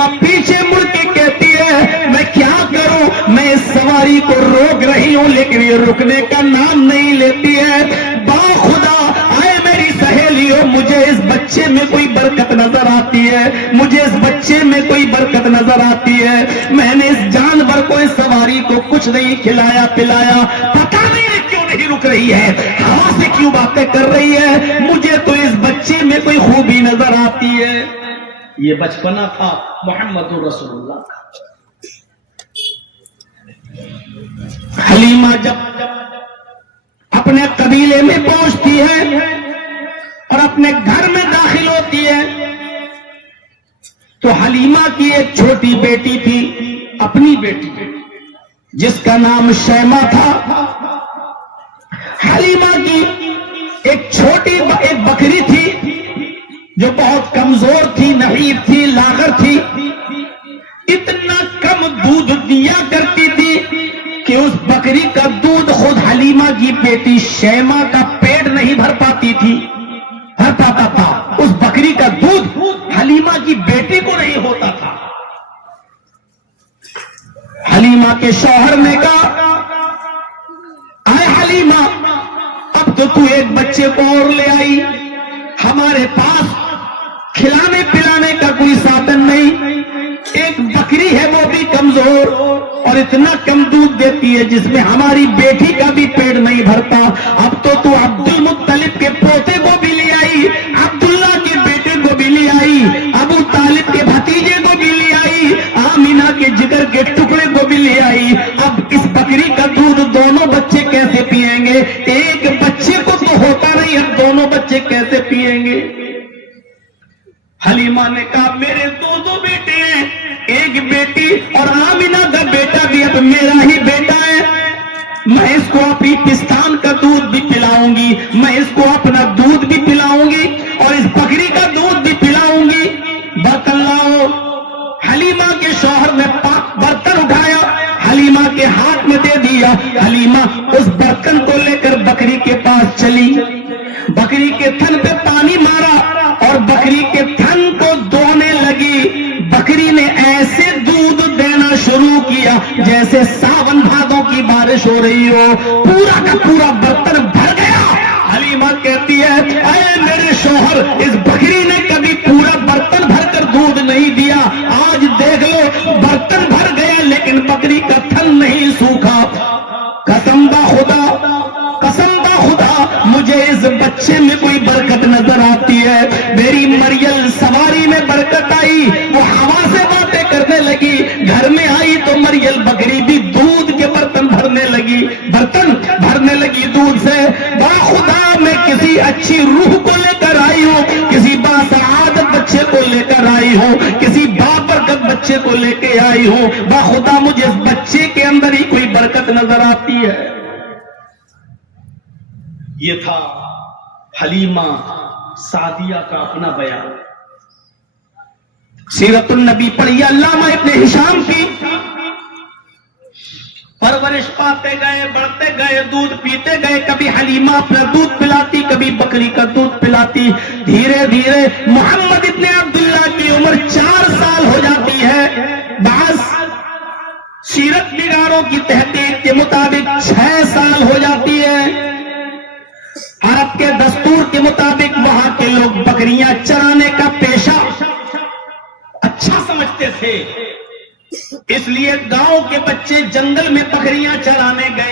حلیمہ پیچھے مڑ کے کہتی ہے میں کیا کروں، میں اس سواری کو روک رہی ہوں لیکن یہ رکنے کا نام نہیں لیتی ہے۔ با خدا آئے میری سہیلیوں، مجھے اس بچے میں کوئی برکت نظر آتی ہے، مجھے اس بچے میں کوئی برکت نظر آتی ہے۔ میں نے اس جانور کو، اس سواری کو کچھ نہیں کھلایا پلایا، پتہ نہیں کیوں نہیں رک رہی ہے، ہوا سے کیوں باتیں کر رہی ہے، مجھے تو اس بچے میں کوئی خوبی نظر آتی ہے۔ یہ بچپنا تھا محمد رسول اللہ کا۔ حلیمہ جب اپنے قبیلے میں پہنچتی ہے اور اپنے گھر میں داخل ہوتی ہے تو حلیمہ کی ایک چھوٹی بیٹی تھی، اپنی بیٹی جس کا نام شیمہ تھا۔ حلیمہ کی ایک چھوٹی ایک بکری تھی جو بہت کمزور تھی، نحیف تھی، لاغر تھی، اتنا کم دودھ دیا کرتی تھی کہ اس بکری کا دودھ خود حلیمہ کی بیٹی شیمہ کا پیٹ نہیں بھر پاتی تھی، بھر پاتا تھا، اس بکری کا دودھ حلیمہ کی بیٹی کو نہیں ہوتا تھا۔ حلیمہ کے شوہر نے کہا اے حلیمہ اب تو ایک بچے کو اور لے آئی، ہمارے پاس کھلانے پلانے کا کوئی سادھن نہیں، ایک بکری ہے وہ بھی کمزور اور اتنا کم دودھ دیتی ہے جس میں ہماری بیٹی کا بھی پیٹ نہیں بھرتا، اب تو عبد المطلب کے پوتے کو بھی لے آئی، عبداللہ کے بیٹے کو بھی لے آئی، ابو طالب کے بھتیجے کو بھی لے آئی، آمینہ کے جگر کے ٹکڑے کو بھی لے آئی، اب اس بکری کا دودھ دونوں بچے کیسے پیئیں گے؟ ایک بچے کو تو ہوتا نہیں، اب دونوں بچے کیسے پیئیں گے؟ حلیمہ نے کہا میرے دو بیٹے ہیں، ایک بیٹی اور آمینہ کا بیٹا بھی اب میرا ہی بیٹا ہے، میں اس کو اپنی پستان کا دودھ بھی پلاؤں گی، میں اس کو اپنا دودھ بھی پلاؤں گی اور اس بکری کا دودھ بھی پلاؤں گی۔ برتن لاؤ۔ حلیمہ کے شوہر نے برتن اٹھایا، حلیمہ کے ہاتھ میں دے دیا، حلیمہ اس برتن کو لے کر بکری کے پاس چلی، بکری کے تھن پہ پانی مارا اور بکری کے تھن کو دھونے لگی۔ بکری نے ایسے دودھ دینا شروع کیا جیسے ساون بھادوں کی بارش ہو رہی ہو، پورا کا پورا برتن بھر گیا۔ حلیمہ کہتی ہے اے میرے شوہر، اس بکری نے کبھی پورا برتن بھر کر دودھ نہیں دیا، آج دیکھ لو برتن بھر گیا لیکن بکری کا تھن نہیں سوکھا۔ قسم با خدا، قسم با خدا، مجھے اس بچے میں کوئی برکت نظر آتی ہے۔ میری مریل سواری میں برکت آئی، وہ ہوا سے باتیں کرنے لگی، گھر میں آئی تو مریل بکری بھی دودھ کے برتن بھرنے لگی دودھ سے۔ با خدا میں کسی اچھی روح کو لے کر آئی ہوں، کسی باسعادت بچے کو لے کر آئی ہوں، کسی بابرکت بچے کو لے کے آئی ہوں، با خدا مجھے اس بچے کے اندر ہی کوئی برکت نظر آتی ہے۔ یہ تھا حلیمہ سعدیہ کا اپنا بیان۔ سیرت النبی پڑھیے علامہ ابن ہشام کی۔ پرورش پاتے گئے، بڑھتے گئے، دودھ پیتے گئے، کبھی حلیمہ اپنا دودھ پلاتی، کبھی بکری کا دودھ پلاتی، دھیرے دھیرے محمد ابن عبداللہ کی عمر 4 سال ہو جاتی ہے، بعض سیرت نگاروں کی تحقیق کے مطابق 6 سال ہو جاتی ہے۔ عرب کے دستور کے مطابق وہاں کے لوگ بکریاں چرانے کا پیشہ اچھا سمجھتے تھے، اس لیے گاؤں کے بچے جنگل میں بکریاں چرانے گئے